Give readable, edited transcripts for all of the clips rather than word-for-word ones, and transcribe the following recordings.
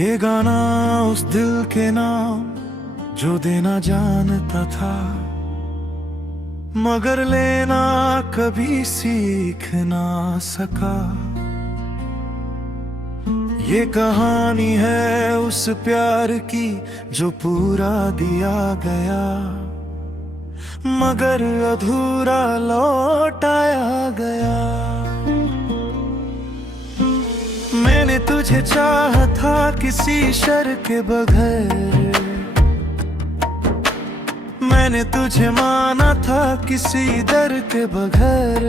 ये गाना उस दिल के नाम जो देना जानता था, मगर लेना कभी सीख ना सका। ये कहानी है उस प्यार की जो पूरा दिया गया, मगर अधूरा लौटाया गया। मैंने तुझे चाहा था किसी शर्त के बगैर, मैंने तुझे माना था किसी डर के बगैर।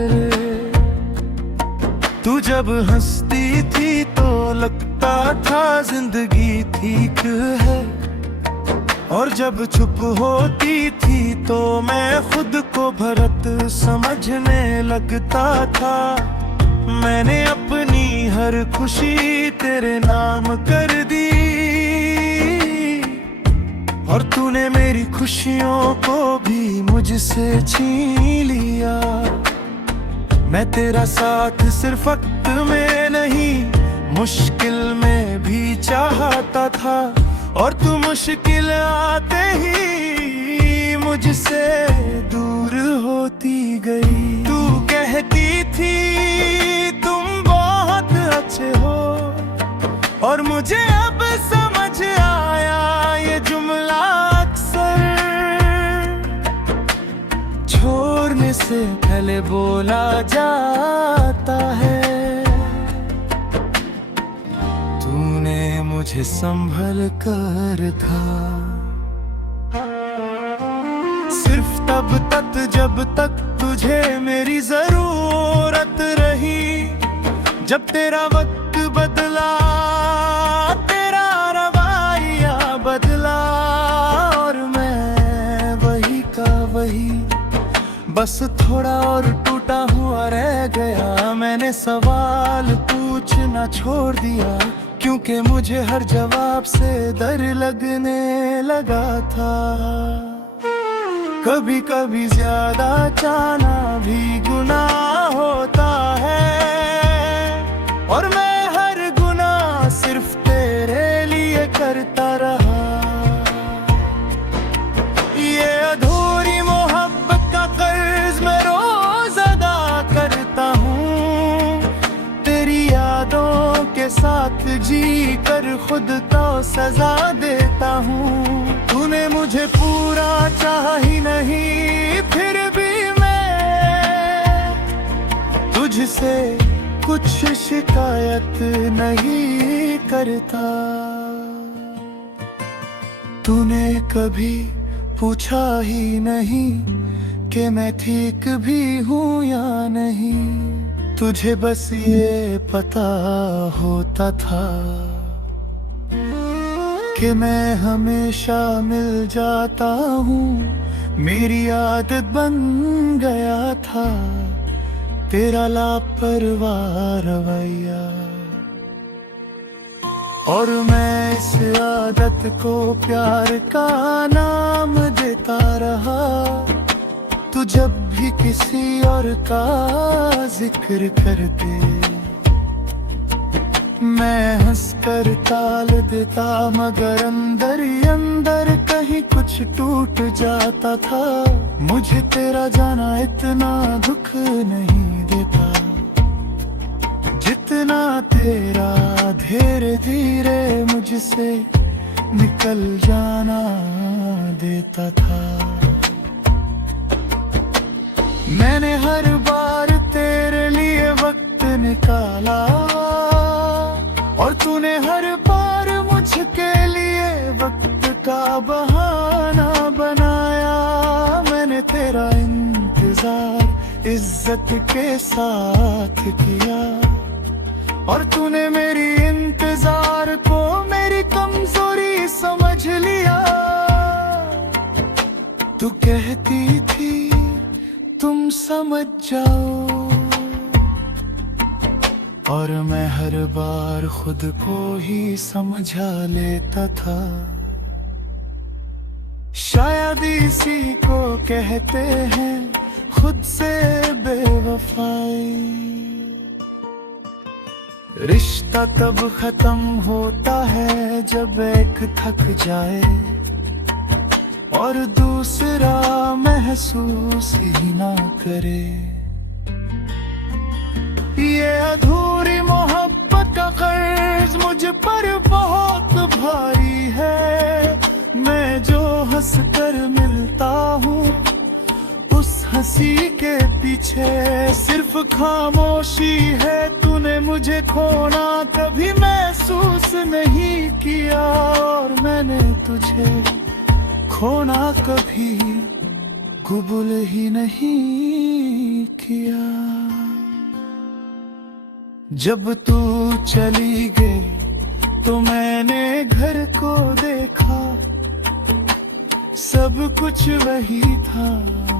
तू जब हंसती थी तो लगता था जिंदगी ठीक है, और जब चुप होती थी तो मैं खुद को भरत समझने लगता था। मैंने अपनी हर खुशी तेरे नाम कर दी, और तूने मेरी खुशियों को भी मुझसे छीन लिया। मैं तेरा साथ सिर्फ वक्त में नहीं, मुश्किल में भी चाहता था, और तू मुश्किल आते ही मुझसे दूर होती गई। तू कहती थी तुम बहुत अच्छे हो, और मुझे अब समझ आया ये जुमला अक्सर छोड़ने से पहले बोला जाता है। तूने मुझे संभल कर था सिर्फ तब तक जब तक तुझे मेरी जरूरत रही। जब तेरा वक्त बदला, तेरा रवैया बदला, और मैं वही का वही बस थोड़ा और टूटा हुआ रह गया। मैंने सवाल पूछना छोड़ दिया, क्योंकि मुझे हर जवाब से डर लगने लगा था। कभी कभी ज्यादा चाहना भी गुनाह होता है, और मैं हर गुनाह सिर्फ तेरे लिए करता रहा। ये अधूरी मोहब्बत का कर्ज मैं रोज अदा करता हूँ, तेरी यादों के साथ जी कर खुद को सजा देता हूँ। तूने मुझे पूरा चाहा ही नहीं, फिर भी मैं तुझसे कुछ शिकायत नहीं करता। तूने कभी पूछा ही नहीं कि मैं ठीक भी हूँ या नहीं, तुझे बस ये पता होता था कि मैं हमेशा मिल जाता हूँ। मेरी आदत बन गया था तेरा लापरवाह रवैया, और मैं इस आदत को प्यार का नाम देता रहा। तू जब भी किसी और का जिक्र करते, मैं हंसकर टाल देता, मगर अंदर ही अंदर कहीं कुछ टूट जाता था। मुझे तेरा जाना इतना दुख नहीं देता, जितना तेरा धीरे धीरे मुझसे निकल जाना देता था। मैंने हर बार तेरे लिए वक्त निकाला, और तूने हर बार मुझके लिए वक्त का बहाना बनाया। मैंने तेरा इंतजार इज्जत के साथ किया, और तूने मेरी इंतजार को मेरी कमजोरी समझ लिया। तू कहती थी तुम समझ जाओ, और मैं हर बार खुद को ही समझा लेता था। शायद इसी को कहते हैं खुद से बेवफाई। रिश्ता तब खत्म होता है जब एक थक जाए और दूसरा महसूस ही ना करे। ये अधूरी मोहब्बत का कर्ज मुझ पर बहुत भारी है। मैं जो हंस कर मिलता हूँ उस हंसी के पीछे सिर्फ खामोशी है। तूने मुझे खोना कभी महसूस नहीं किया और मैंने तुझे खोना कभी कबूल ही नहीं किया। जब तू चली गई तो मैंने घर को देखा, सब कुछ वही था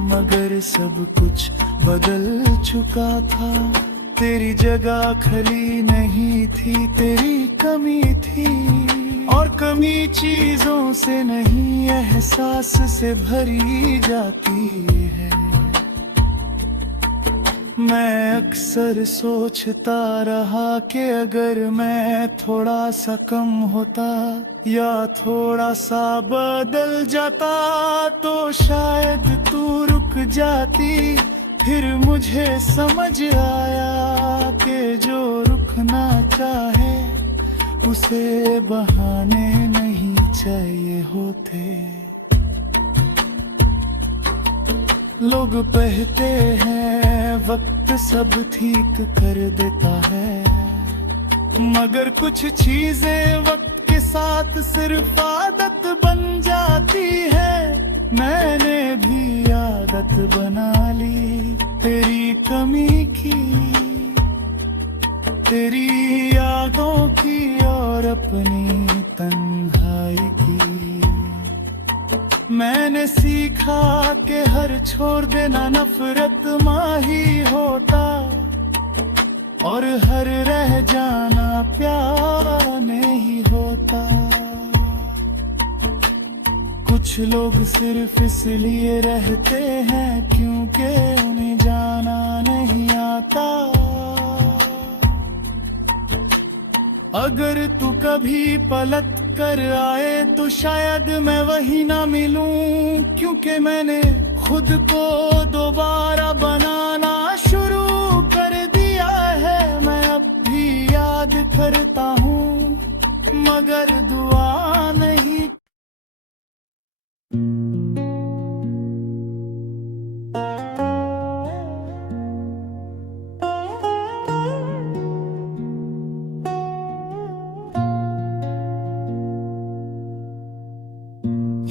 मगर सब कुछ बदल चुका था। तेरी जगह खली नहीं थी, तेरी कमी थी और कमी चीजों से नहीं एहसास से भरी जाती है। मैं अक्सर सोचता रहा कि अगर मैं थोड़ा सा कम होता या थोड़ा सा बदल जाता तो शायद तू रुक जाती। फिर मुझे समझ आया कि जो रुकना चाहे उसे बहाने नहीं चाहिए होते। लोग कहते हैं वक्त सब ठीक कर देता है, मगर कुछ चीजें वक्त के साथ सिर्फ आदत बन जाती है। मैंने भी आदत बना ली तेरी कमी की, तेरी यादों की और अपनी तन्हाई की। मैंने सीखा कि हर छोड़ देना नफरत माही होता और हर रह जाना प्यार नहीं होता। कुछ लोग सिर्फ इसलिए रहते हैं क्योंकि उन्हें जाना नहीं आता। अगर तू कभी पलट कर आए तो शायद मैं वही ना मिलूं, क्योंकि मैंने खुद को दोबारा बनाना शुरू कर दिया है। मैं अब भी याद करता हूँ मगर दुआ नहीं।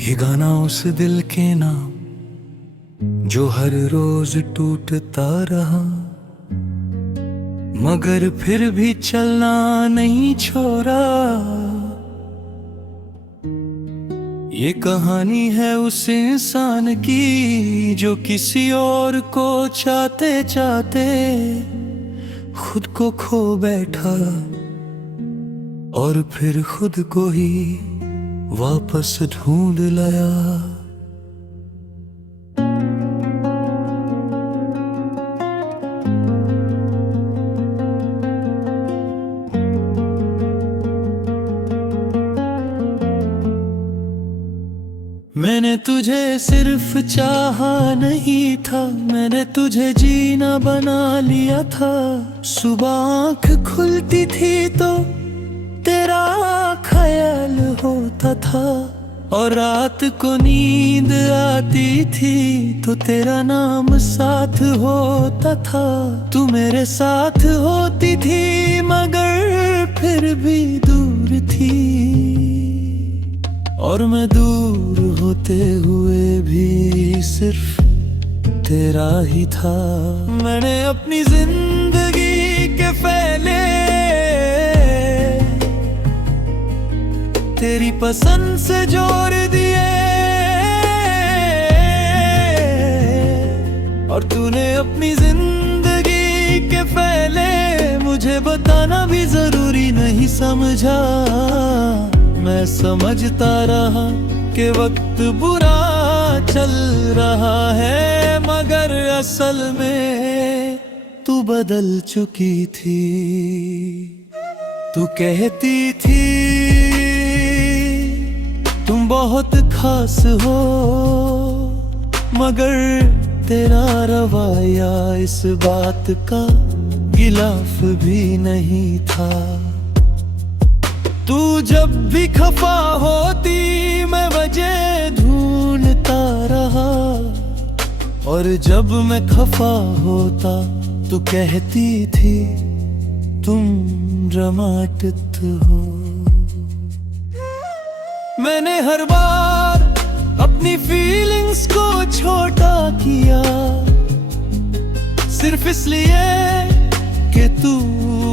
ये गाना उस दिल के नाम जो हर रोज टूटता रहा मगर फिर भी चलना नहीं छोड़ा। ये कहानी है उस इंसान की जो किसी और को चाहते चाहते खुद को खो बैठा और फिर खुद को ही वापस ढूंढ लाया। मैंने तुझे सिर्फ चाहा नहीं था, मैंने तुझे जीना बना लिया था। सुबह आँख खुलती थी तो तेरा ख्याल होता था और रात को नींद आती थी तो तेरा नाम साथ होता था। तू मेरे साथ होती थी मगर फिर भी दूर थी और मैं दूर होते हुए भी सिर्फ तेरा ही था। मैंने अपनी जिंदगी के फैले तेरी पसंद से जोड़ दिए और तूने अपनी जिंदगी के फैले मुझे बताना भी जरूरी नहीं समझा। मैं समझता रहा कि वक्त बुरा चल रहा है मगर असल में तू बदल चुकी थी। तू कहती थी तुम बहुत खास हो, मगर तेरा रवैया इस बात का गिलाफ भी नहीं था। तू जब भी खफा होती मैं वजह ढूंढता रहा, और जब मैं खफा होता तू कहती थी तुम ड्रामेटिक हो। मैंने हर बार अपनी फीलिंग्स को छोटा किया, सिर्फ इसलिए कि तू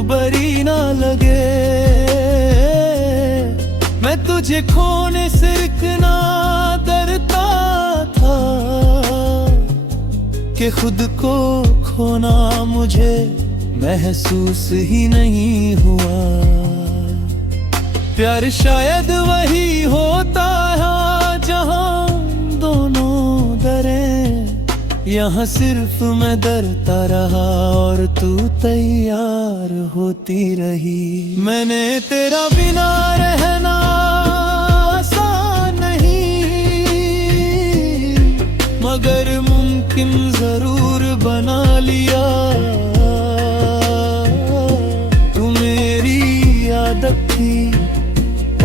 बुरी ना लगे। मैं तुझे खोने से इतना डरता था कि खुद को खोना मुझे महसूस ही नहीं हुआ। प्यार शायद वही होता है जहां दोनों डरे, यहाँ सिर्फ मैं डरता रहा और तू तैयार होती रही। मैंने तेरा बिना रहना आसान नहीं, मगर मुमकिन जरूर बना लिया। तू मेरी आदत थी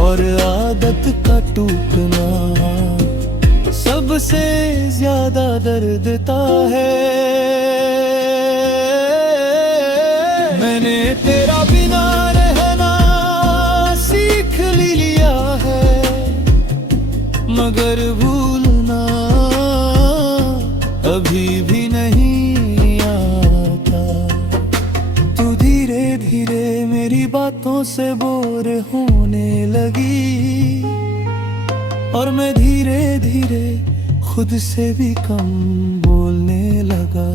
और आदत का टूटना सबसे ज्यादा दर्द देता है। मैंने तेरा बिना रहना सीख लिया है, मगर भूलना अभी भी नहीं आता। तू धीरे धीरे मेरी बातों से बोर होने लगी, और मैं धीरे धीरे खुद से भी कम बोलने लगा।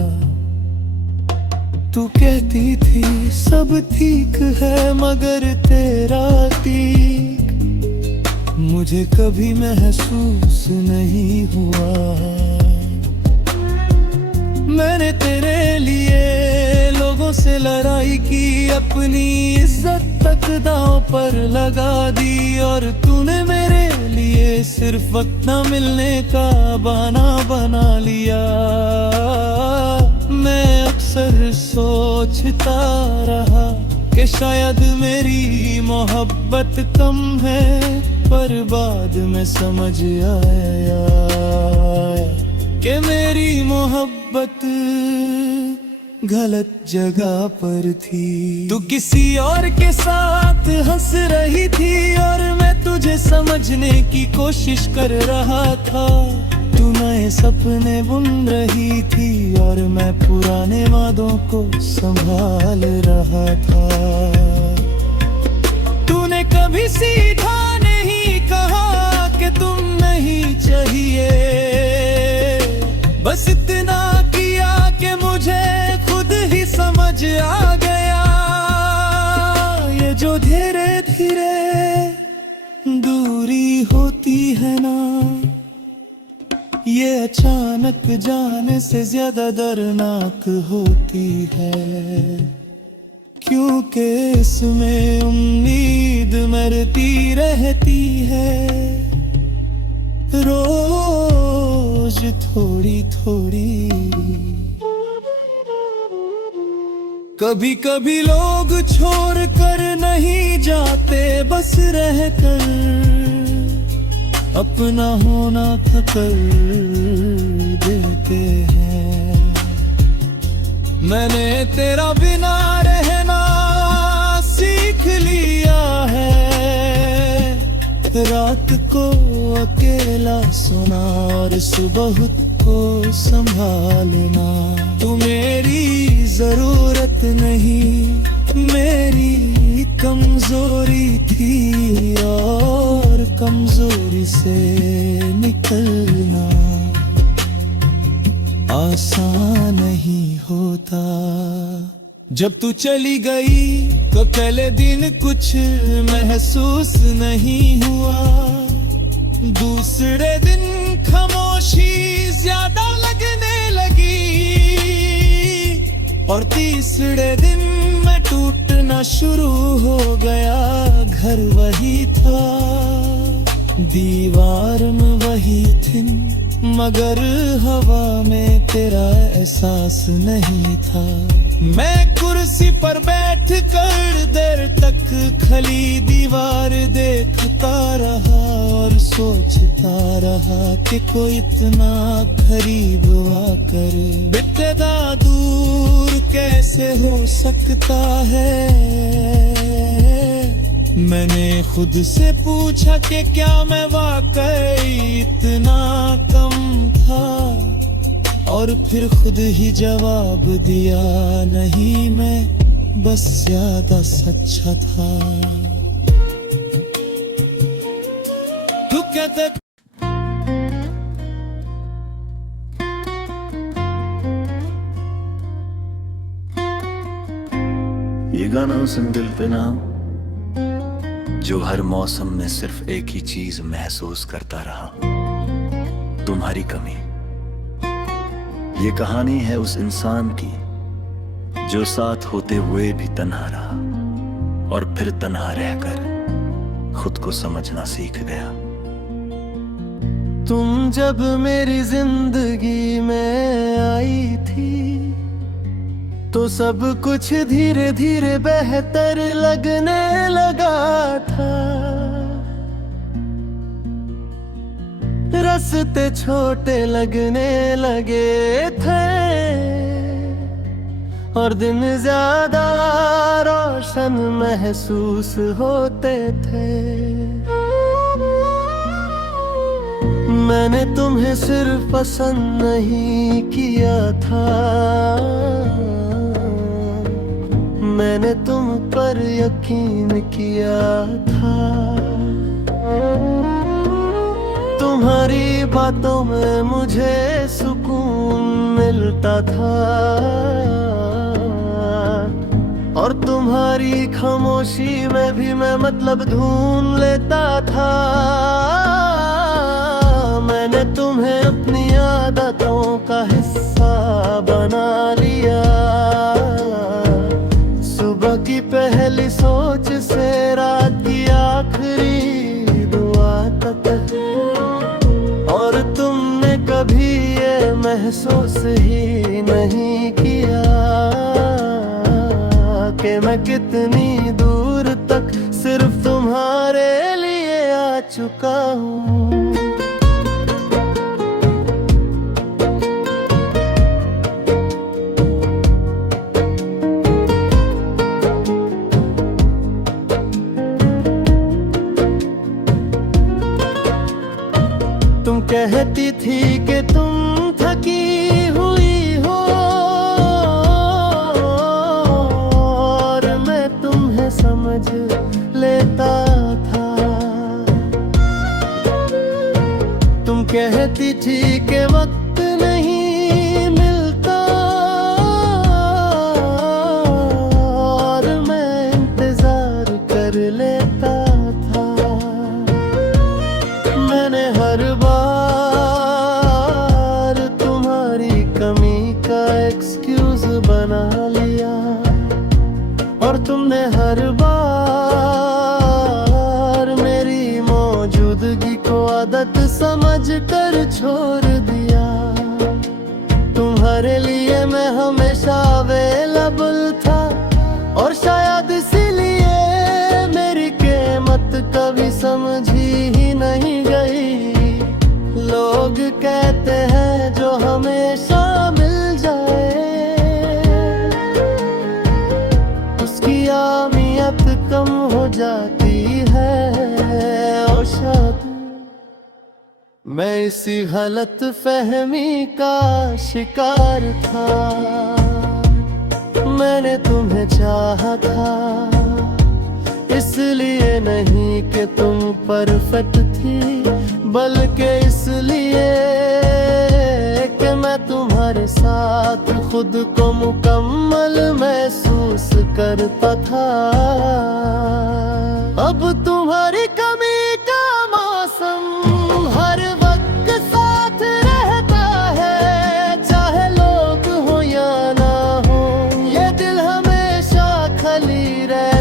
तू कहती थी सब ठीक है, मगर तेरा ठीक मुझे कभी महसूस नहीं हुआ। मैंने तेरे लिए लोगों से लड़ाई की, अपनी इज्जत तक दांव पर लगा दी, और तूने मेरे लिए सिर्फ वक्त न मिलने का बहाना बना लिया। मैं अक्सर सोचता रहा कि शायद मेरी मोहब्बत कम है, पर बाद में समझ आया कि मेरी मोहब्बत गलत जगह पर थी। तू किसी और के साथ हंस रही थी और मैं तुझे समझने की कोशिश कर रहा था। तू नए सपने बुन रही थी और मैं पुराने वादों को संभाल रहा था। तूने कभी सीधा नहीं कहा कि तुम नहीं चाहिए, बस इतना किया कि मुझे खुद ही समझ आ गया। ये जो धीरे धीरे दूरी होती है ना, ये अचानक जाने से ज्यादा दर्दनाक होती है, क्योंकि इसमें उम्मीद मरती रहती है रोज थोड़ी थोड़ी। कभी कभी लोग छोड़ कर नहीं जाते, बस रह कर अपना होना कर देते हैं। मैंने तेरा बिना रहना सीख लिया है, रात को अकेला सोना और सुबह को संभालना। तू मेरी जरूरत नहीं, मेरी कमजोरी थी, और कमजोरी से निकलना आसान नहीं होता। जब तू चली गई तो पहले दिन कुछ महसूस नहीं हुआ, दूसरे दिन खामोशी ज्यादा लगने लगी, और तीसरे दिन मैं टूटना नया शुरू हो गया, घर वही था, दीवार में वही थी, मगर हवा में तेरा एहसास नहीं था। मैं कुर्सी पर बैठ कर देर तक खली दीवार देखता रहा और सोचता रहा कि कोई इतना करीब आकर इतना दूर कैसे हो सकता है। मैंने खुद से पूछा कि क्या मैं वाकई इतना कम था, और फिर खुद ही जवाब दिया, नहीं मैं बस ज्यादा सच्चा था। तू कहते ये गाना उस दिल पे नाम जो हर मौसम में सिर्फ एक ही चीज महसूस करता रहा, तुम्हारी कमी। ये कहानी है उस इंसान की जो साथ होते हुए भी तन्हा रहा और फिर तन्हा रहकर खुद को समझना सीख गया। तुम जब मेरी जिंदगी में आई थी तो सब कुछ धीरे धीरे बेहतर लगने लगा था। रास्ते छोटे लगने लगे थे और दिन ज्यादा रोशन महसूस होते थे। मैंने तुम्हें सिर्फ पसंद नहीं किया था, मैंने तुम पर यकीन किया था। तुम्हारी बातों में मुझे सुकून मिलता था और तुम्हारी खामोशी में भी मैं मतलब ढूंढ लेता था। मैंने तुम्हें अपनी आदतों का हिस्सा बना लिया, सुबह की पहली सोच से रात की आखिरी दुआ तक। और तुमने कभी ये महसूस ही नहीं किया कि मैं कितनी दूर तक सिर्फ तुम्हारे लिए आ चुका हूँ। तुम कहती थी कि तुम थकी हुई हो और मैं तुम्हें समझ लेता था। तुम कहती थी कि वक्त नहीं मिलता और मैं इंतजार कर लेता था। मैंने हर एक्सक्यूज बना लिया और तुमने हर बार मेरी मौजूदगी को आदत समझकर छोड़ दिया। तुम्हारे लिए मैं हमेशा अवेलेबल था और शायद इसीलिए मेरी कीमत कभी समझी ही नहीं गई। लोग कहते हैं जो हमेशा अहमियत कम हो जाती है और शायद मैं इसी गलत फहमी का शिकार था। मैंने तुम्हें चाहा था इसलिए नहीं कि तुम परफेक्ट थी, बल्कि इसलिए कि मैं तुम्हारे साथ खुद को मुकम्मल महसूस करता था। अब तुम्हारी कमी का मौसम हर वक्त साथ रहता है, चाहे लोग हो या ना हो, ये दिल हमेशा खली रहे।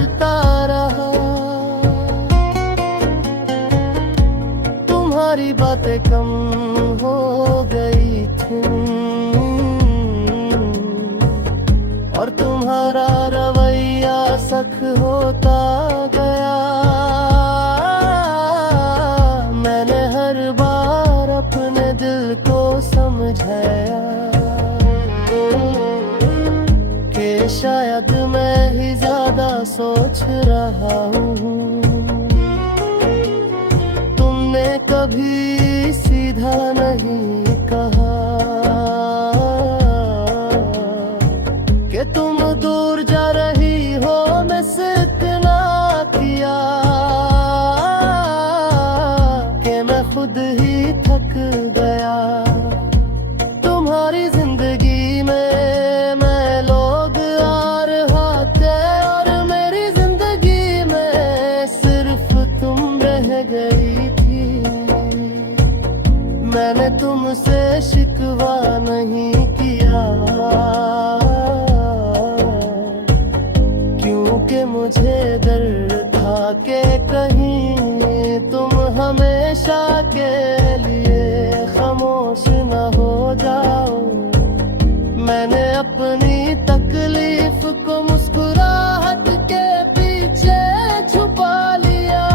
करता रहा। तुम्हारी बातें कम हो गई थी और तुम्हारा रवैया सख्त होता गया। मैंने हर बार अपने दिल को समझाया कि शायद मैं ही ज्यादा सोच रहा हूँ। तुमने कभी सीधा नहीं कहा कि तुम दूर जा रही हो, मिस इतना किया कि मैं खुद ही थक गया। तुम्हारी जिंदगी में मैं लोग आ रहा थे और मेरी जिंदगी में सिर्फ तुम रह गई थी। मैंने तुमसे शिकवा नहीं किया क्योंकि मुझे डर था कि कहीं तुम हमेशा के लिए खामोश न हो जाओ। मैंने अपनी तकलीफ को मुस्कुराहट के पीछे छुपा लिया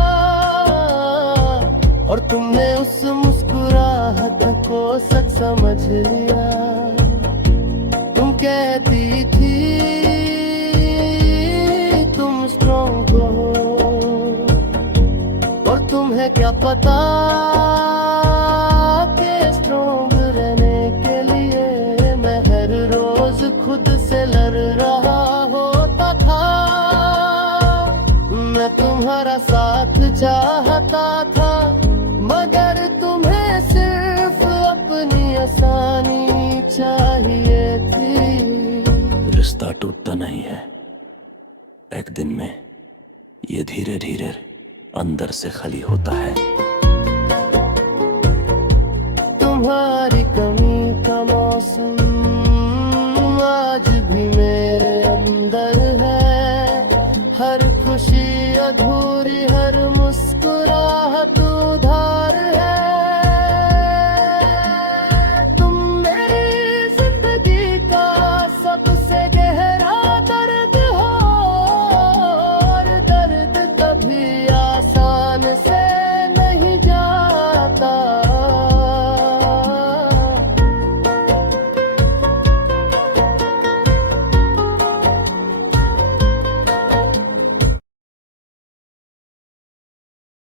और तुमने उस मुस्कुराहट को सच समझ लिया। तुम कहती थी तुम स्ट्रॉन्ग हो और तुम्हें क्या पता कि स्ट्रॉन्ग रहने के लिए मैं हर रोज खुद से लड़ रहा होता था। मैं तुम्हारा साथ चाहता था मगर तुम्हें सिर्फ अपनी आसानी चाहिए थी। रिश्ता टूटता नहीं है, एक दिन में ये धीरे धीरे अंदर से खाली होता है। तुम्हारी कमी का मौसम आज भी मेरे अंदर है। हर खुशी अधूरी है